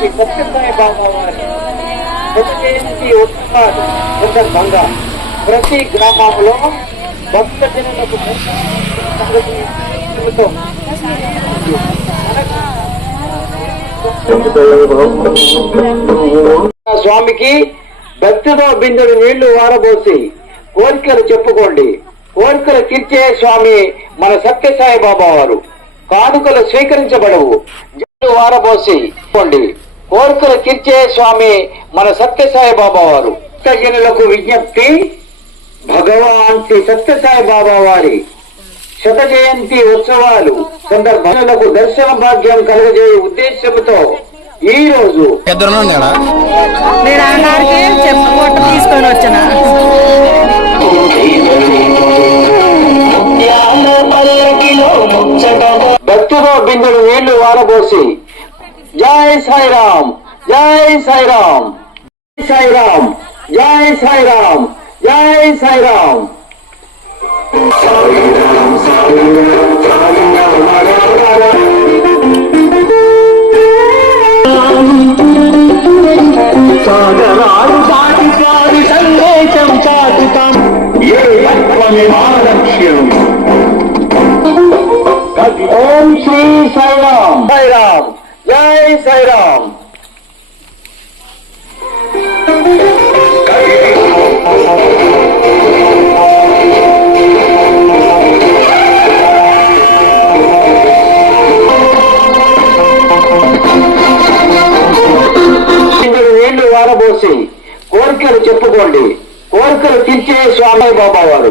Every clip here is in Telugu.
భగవాన్ శ్రీ సత్యసాయి బాబా వారి శత జయంతి ఉత్సవాలు సందర్భంగా ప్రతి గ్రామంలో భక్త జనులకు స్వామికి భక్తితో బిందుడు నీళ్ళు వారబోసి కోరికలు చెప్పుకోండి. కోరికలు తీర్చే స్వామి మన సత్యసాయి బాబా వారు కానుకలు స్వీకరించబడవు. నీళ్ళు వారబోసి చెప్పుకోండి. తీర్చే స్వామి మన సత్యసాయి బాబా వారు భక్తజనులకు విజ్ఞప్తి భగవాన్ శ్రీ సత్యసాయి బాబా వారి శత జయంతి ఉత్సవాలు సందర్భాలకు దర్శన భాగ్యం కలుగజేయ ఉద్దేశంతో ఈ రోజు తీసుకొని వచ్చిన? భక్తితో బిందులు నీళ్ళు వారబోసి. జై సాయిరామ్. జై సాయిరామ్. జై సాయిరామ్. జై సాయిరామ్. జై సాయిరామ్. సాగరాలు సాటిసారి సందేశం చాటుతాం ఏ తత్వమే మా లక్ష్యం ఓం శ్రీ సాయిరామ్. సాయిరామ్. జై సాయిరామ్. వారబోసి కోరికలు చెప్పుకోండి. కోరికలు తీర్చే స్వామి బాబా వారు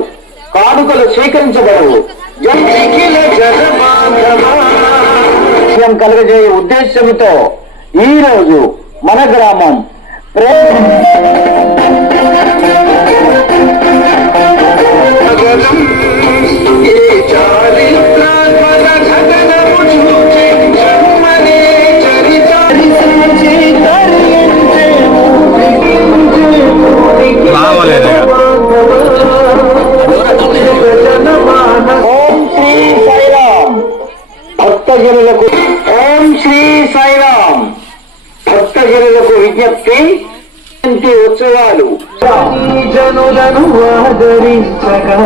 కానుకలు స్వీకరించబడవు. కలగజేయ ఉద్దేశంతో ఈ రోజు మన గ్రామం Oh! భక్తజనులకు విజ్ఞప్తి జయంతి ఉత్సవాలు. జనులను ఆదరించగా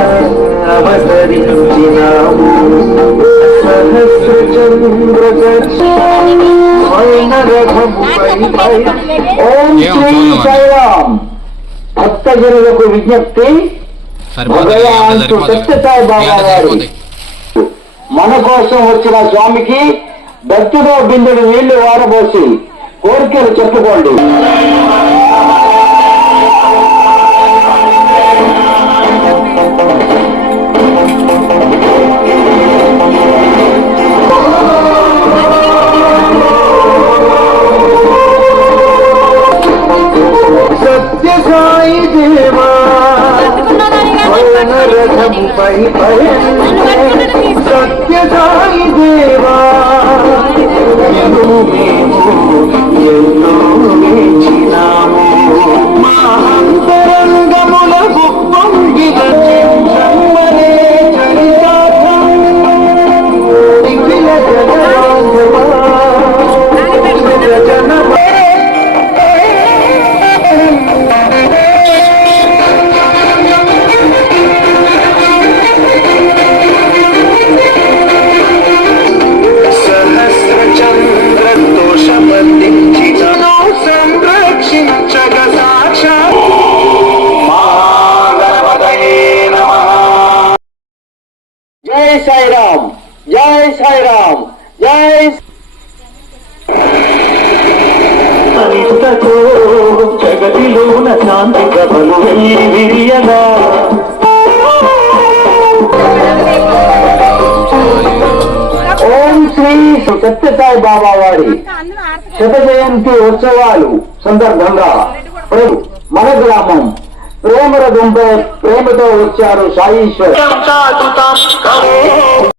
అవతరించినాము సహస్ర చంద్ర రథముపై ఓం ఏం శ్రీ చూడమా? సాయిరామ్. భక్తజనులకు విజ్ఞప్తి భగవాన్ శ్రీ సత్యసాయి బాబా వారు మన కోసం వచ్చిన స్వామికి భక్తితో బిందుడు నీళ్ళు వారబోసి కోరికలు చెప్పుకోండి. సత్య సాయి దేవా సత్య సాయి దేవా Ah, సాయిరామ్ జై సాయిరామ్ జై ఇంతతో జగతిలోన శాంతి ప్రభలు విరియగా ఓం శ్రీ సత్యసాయి బాబా వారి శత జయంతి ఉత్సవాలు సందర్భంగా ప్రభు మన గ్రామం ప్రేమర దుంపై ప్రేమతో వచ్చారు సాయీశ్వర్